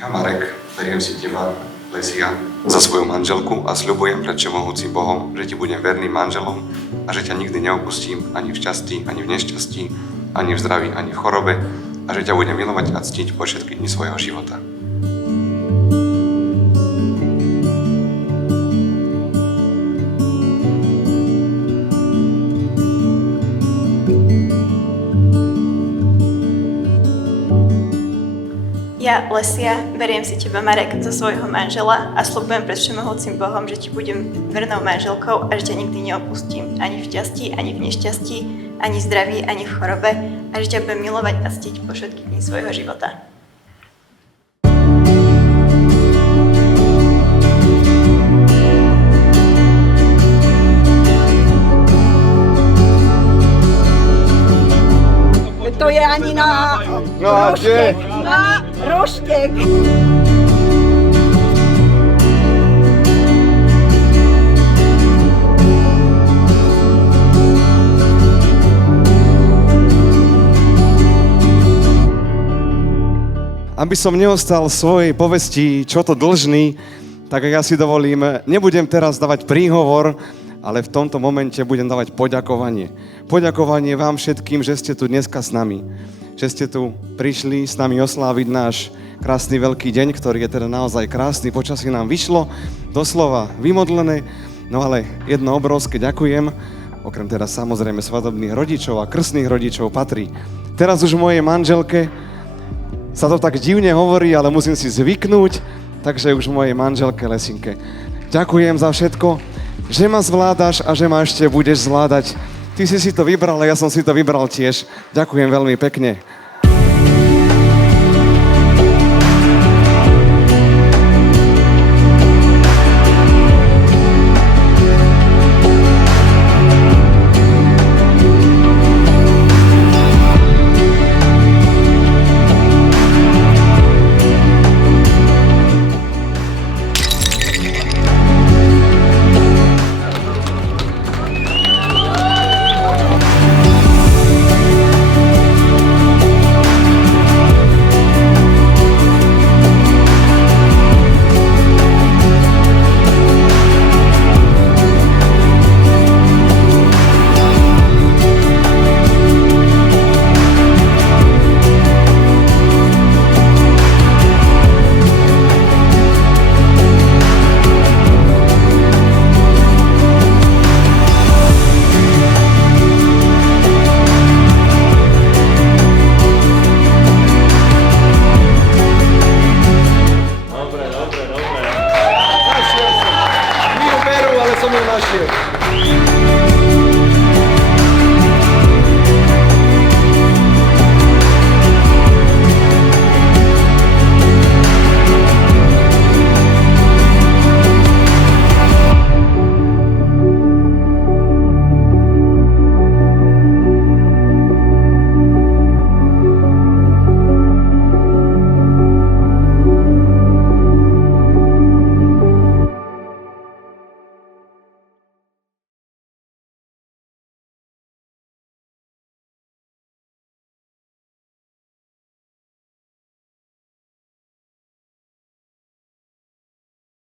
Ja, Marek, beriem si teba, Lesia, za svoju manželku a sľubujem pred všemohúcim Bohom, že ti budem verným manželom a že ťa nikdy neopustím ani v šťastí, ani v nešťastí, ani v zdraví, ani v chorobe a že ťa budem milovať a ctiť po všetky dni svojho života. Ja, Lesia, beriem si teba, Marek, za svojho manžela a sľubujem pred všemohúcim Bohom, že ti budem vernou manželkou a že ťa nikdy neopustím, ani v šťastí, ani v nešťastí, ani v zdraví, ani v chorobe a že ťa budem milovať a ctiť po všetky dni svojho života. To je ani na roštek. Na roštek. Aby som neostal v svojej povesti, čo to dlžný, tak ja si dovolím, nebudem teraz dávať príhovor, ale v tomto momente budem dávať poďakovanie. Poďakovanie vám všetkým, že ste tu dneska s nami. Že ste tu prišli s nami osláviť náš krásny veľký deň, ktorý je teda naozaj krásny. Počasie nám vyšlo, doslova vymodlené. No ale jedno obrovské ďakujem, okrem teda samozrejme svadobných rodičov a krstných rodičov patrí. Teraz už mojej manželke sa to tak divne hovorí, ale musím si zvyknúť, takže už mojej manželke Lesinke. Ďakujem za všetko, že ma zvládaš a že ma ešte budeš zvládať. Ty si to vybral a ja som si to vybral tiež. Ďakujem veľmi pekne.